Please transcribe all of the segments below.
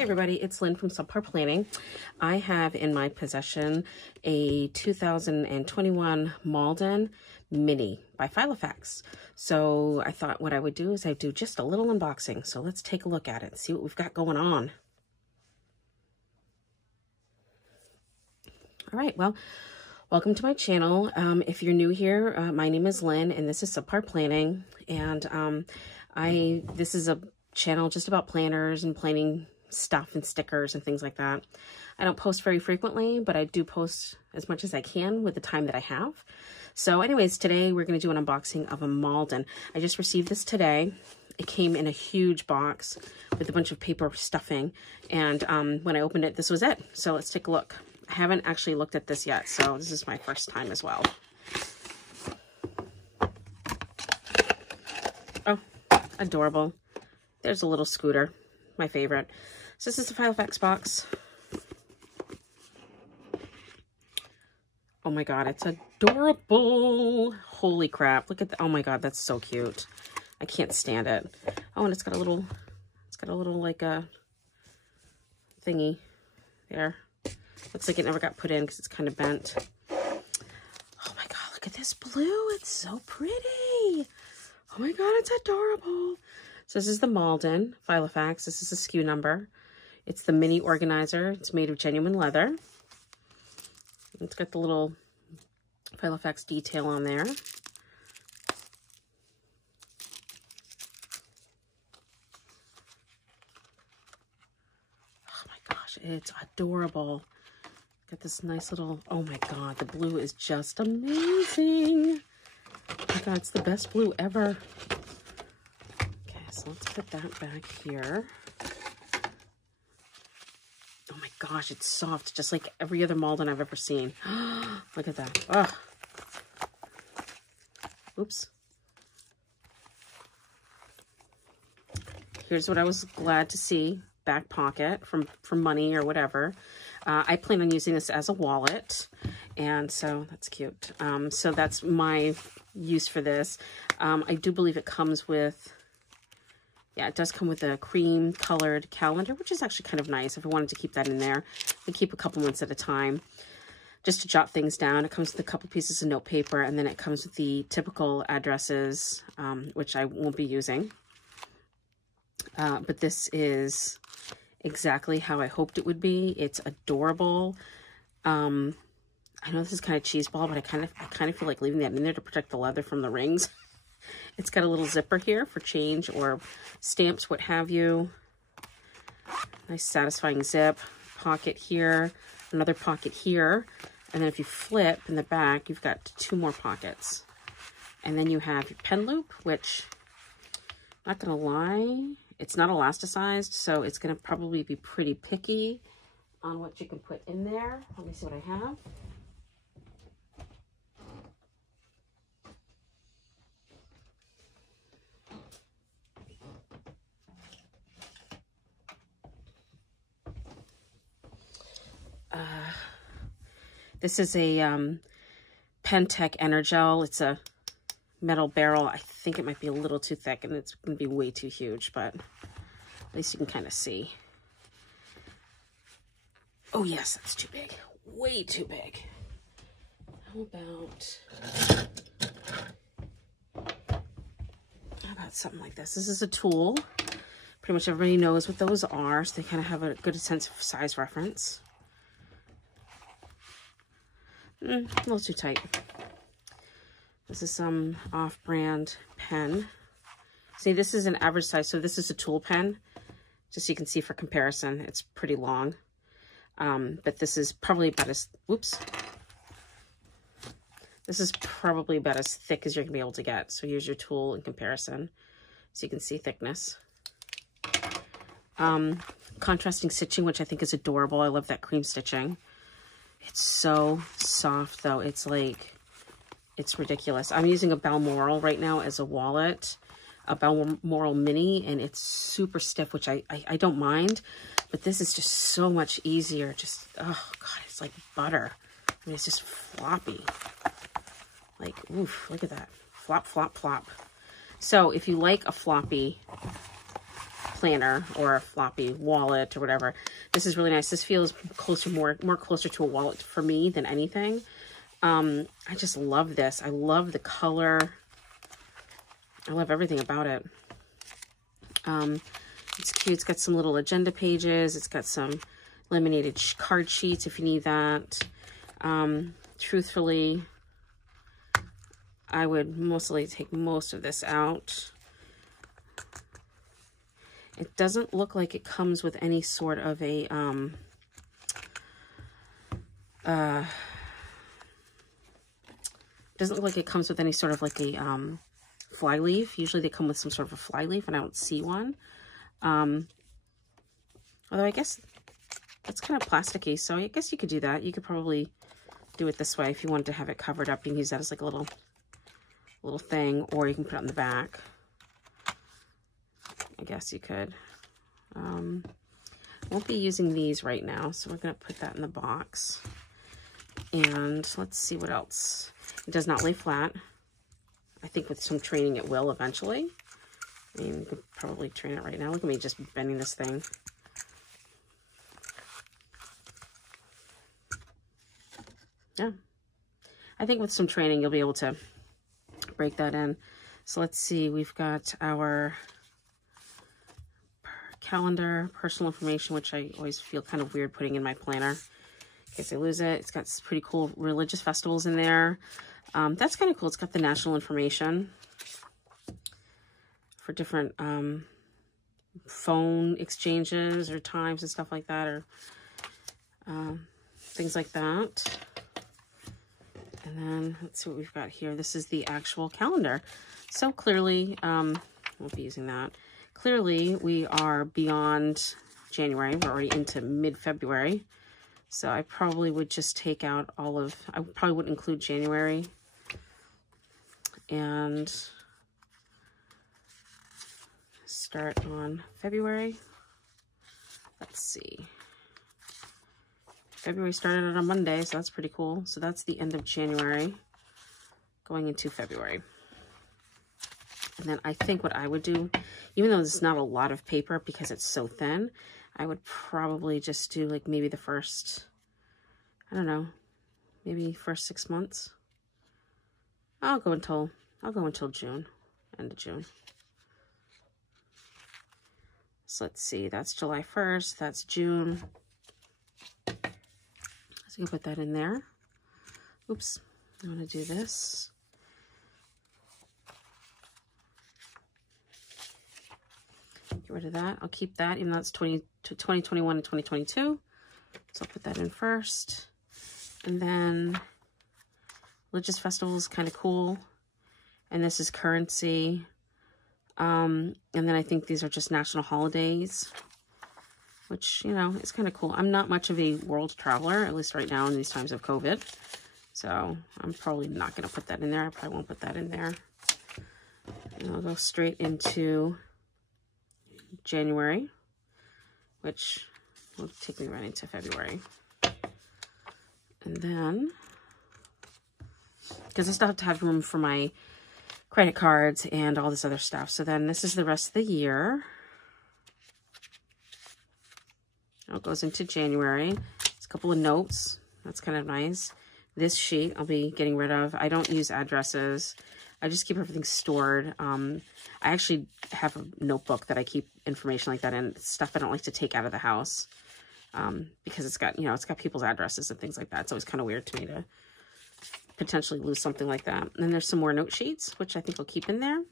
Hey everybody, it's Lynn from Subparplanning. I have in my possession a 2021 Malden Mini by Filofax. So I thought what I would do is I'd do just a little unboxing. So let's take a look at it and see what we've got going on. All right, well, welcome to my channel. If you're new here, my name is Lynn and this is Subparplanning. And this is a channel just about planners and planning stuff and stickers and things like that. I don't post very frequently, but I do post as much as I can with the time that I have. So anyways, today we're going to do an unboxing of a Malden. I just received this today. It came in a huge box with a bunch of paper stuffing. And when I opened it, this was it. So let's take a look. I haven't actually looked at this yet, so this is my first time as well. Oh, adorable. There's a little scooter, my favorite. So this is the Filofax box. Oh my God, it's adorable. Holy crap. Look at that. Oh my God, that's so cute. I can't stand it. Oh, and it's got a little like a thingy there. Looks like it never got put in because it's kind of bent. Oh my God, look at this blue. It's so pretty. Oh my God, it's adorable. So this is the Malden Filofax. This is the SKU number. It's the mini organizer. It's made of genuine leather. It's got the little Filofax detail on there. Oh my gosh, it's adorable. Got this nice little, oh my God, the blue is just amazing. Oh my God, it's the best blue ever. Okay, so let's put that back here. Oh my gosh, it's soft, just like every other Malden I've ever seen. Look at that. Oh. Oops. Here's what I was glad to see. Back pocket from money or whatever. I plan on using this as a wallet, and so that's cute. So that's my use for this. I do believe it comes with, yeah, it does come with a cream colored calendar, which is actually kind of nice. If I wanted to keep that in there, I keep a couple months at a time just to jot things down. It comes with a couple pieces of note paper, and then it comes with the typical addresses, which I won't be using. But this is exactly how I hoped it would be. It's adorable. I know this is kind of cheeseball, but I kind of feel like leaving that in there to protect the leather from the rings. It's got a little zipper here for change or stamps, what have you. Nice satisfying zip. Pocket here, another pocket here. And then if you flip in the back, you've got 2 more pockets. And then you have your pen loop, which, not gonna lie, it's not elasticized, so it's gonna probably be pretty picky on what you can put in there. Let me see what I have. This is a Pentec Energel. It's a metal barrel. I think it might be a little too thick and it's going to be way too huge, but at least you can kind of see. Oh yes, that's too big. Way too big. How about something like this? This is a tool. Pretty much everybody knows what those are, so they kind of have a good sense of size reference. A little too tight. This is some off-brand pen. See, this is an average size, so this is a tool pen. Just so you can see for comparison, it's pretty long. But this is probably about as, whoops. This is probably about as thick as you're gonna be able to get. So here's your tool in comparison. So you can see thickness. Contrasting stitching, which I think is adorable. I love that cream stitching. It's so soft though. It's like, it's ridiculous. I'm using a Balmoral right now as a wallet, a Balmoral Mini, and it's super stiff, which I don't mind, but this is just so much easier. Just, oh God, it's like butter. I mean, it's just floppy. Like, oof, look at that. Flop, flop, flop. So if you like a floppy planner or a floppy wallet or whatever. This is really nice. This feels closer, more closer to a wallet for me than anything. I just love this. I love the color. I love everything about it. It's cute. It's got some little agenda pages. It's got some laminated card sheets if you need that. Truthfully, I would mostly take most of this out. It doesn't look like it comes with any sort of a, doesn't look like it comes with any sort of like a, fly leaf. Usually they come with some sort of a fly leaf, and I don't see one. Although I guess it's kind of plasticky, so I guess you could do that. You could probably do it this way if you wanted to have it covered up. You can use that as like a little thing, or you can put it on the back. I guess you could. Won't be using these right now, so we're going to put that in the box. And let's see what else. It does not lay flat. I think with some training it will eventually. I mean, you could probably train it right now. Look at me just bending this thing. Yeah. I think with some training you'll be able to break that in. So let's see. We've got our calendar, personal information, which I always feel kind of weird putting in my planner in case I lose it. It's got some pretty cool religious festivals in there. That's kind of cool. It's got the national information for different phone exchanges or times and stuff like that, or things like that. And then let's see what we've got here. This is the actual calendar. So clearly, won't be using that. Clearly, we are beyond January. We're already into mid-February. So I probably would just take out all of, I probably wouldn't include January. And start on February. Let's see. February started on a Monday, so that's pretty cool. So that's the end of January, going into February. And then I think what I would do, even though there's not a lot of paper because it's so thin, I would probably just do like maybe the first, I don't know, maybe first 6 months. I'll go until June, end of June. So let's see, that's July 1st, that's June. So you can put that in there. Oops, I want to do this. Get rid of that. I'll keep that, even though it's 2021 and 2022. So I'll put that in first. And then religious festival is kind of cool. And this is currency. And then I think these are just national holidays, which, you know, is kind of cool. I'm not much of a world traveler, at least right now in these times of COVID. So I'm probably not going to put that in there. I probably won't put that in there. And I'll go straight into January, which will take me right into February. And then, because I still have to have room for my credit cards and all this other stuff. So then this is the rest of the year. It goes into January. It's a couple of notes. That's kind of nice. This sheet I'll be getting rid of. I don't use addresses. I just keep everything stored. I actually have a notebook that I keep information like that in. Stuff I don't like to take out of the house. Because it's got, you know, it's got people's addresses and things like that. It's always kind of weird to me to potentially lose something like that. And then there's some more note sheets, which I think I'll keep in there.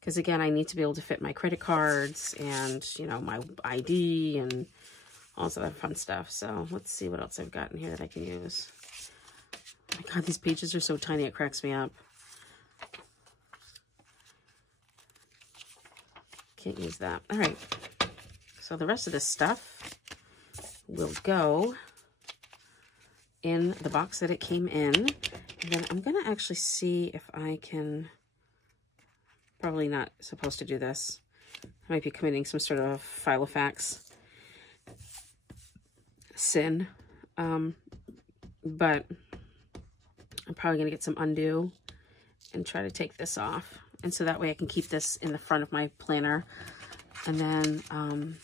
Because again, I need to be able to fit my credit cards and, you know, my ID and all this other fun stuff. So let's see what else I've got in here that I can use. Oh my God, these pages are so tiny, it cracks me up. Can't use that. All right. So the rest of this stuff will go in the box that it came in. And then I'm going to actually see if I can, probably not supposed to do this. I might be committing some sort of Filofax sin. But I'm probably going to get some undo and try to take this off. And so that way I can keep this in the front of my planner. And then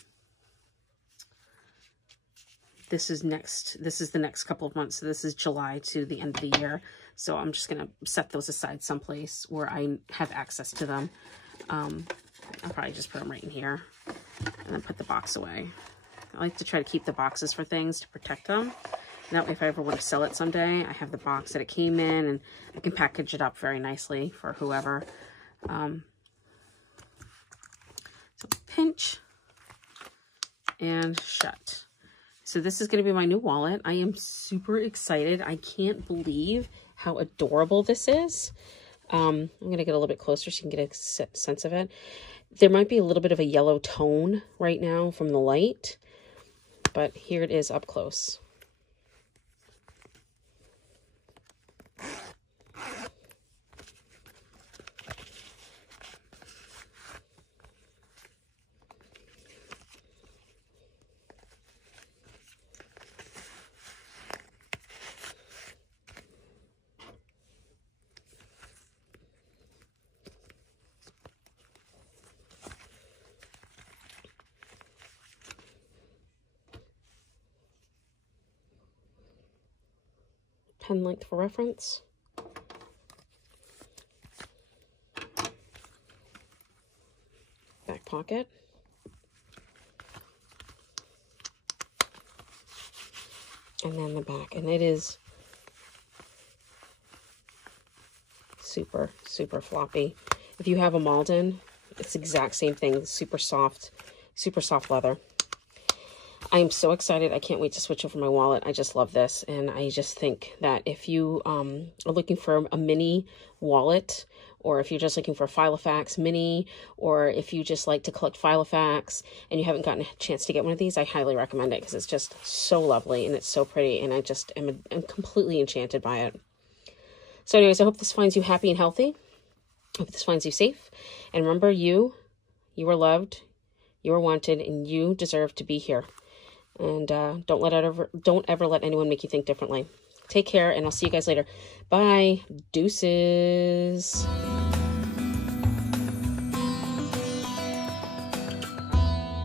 this is the next couple of months. So this is July to the end of the year. So I'm just going to set those aside someplace where I have access to them. I'll probably just put them right in here and then put the box away. I like to try to keep the boxes for things to protect them. And that way, if I ever want to sell it someday, I have the box that it came in and I can package it up very nicely for whoever. So pinch and shut. So this is going to be my new wallet. I am super excited. I can't believe how adorable this is. I'm going to get a little bit closer so you can get a sense of it. There might be a little bit of a yellow tone right now from the light, but here it is up close. Pen length for reference. Back pocket. And then the back. And it is super, super floppy. If you have a Malden, it's the exact same thing. Super soft leather. I am so excited. I can't wait to switch over my wallet. I just love this. And I just think that if you are looking for a mini wallet, or if you're just looking for a Filofax mini, or if you just like to collect Filofax and you haven't gotten a chance to get one of these, I highly recommend it because it's just so lovely and it's so pretty. And I just am completely enchanted by it. So anyways, I hope this finds you happy and healthy. I hope this finds you safe. And remember, you are loved, you are wanted, and you deserve to be here. And don't ever let anyone make you think differently. Take care, and I'll see you guys later. Bye. Deuces.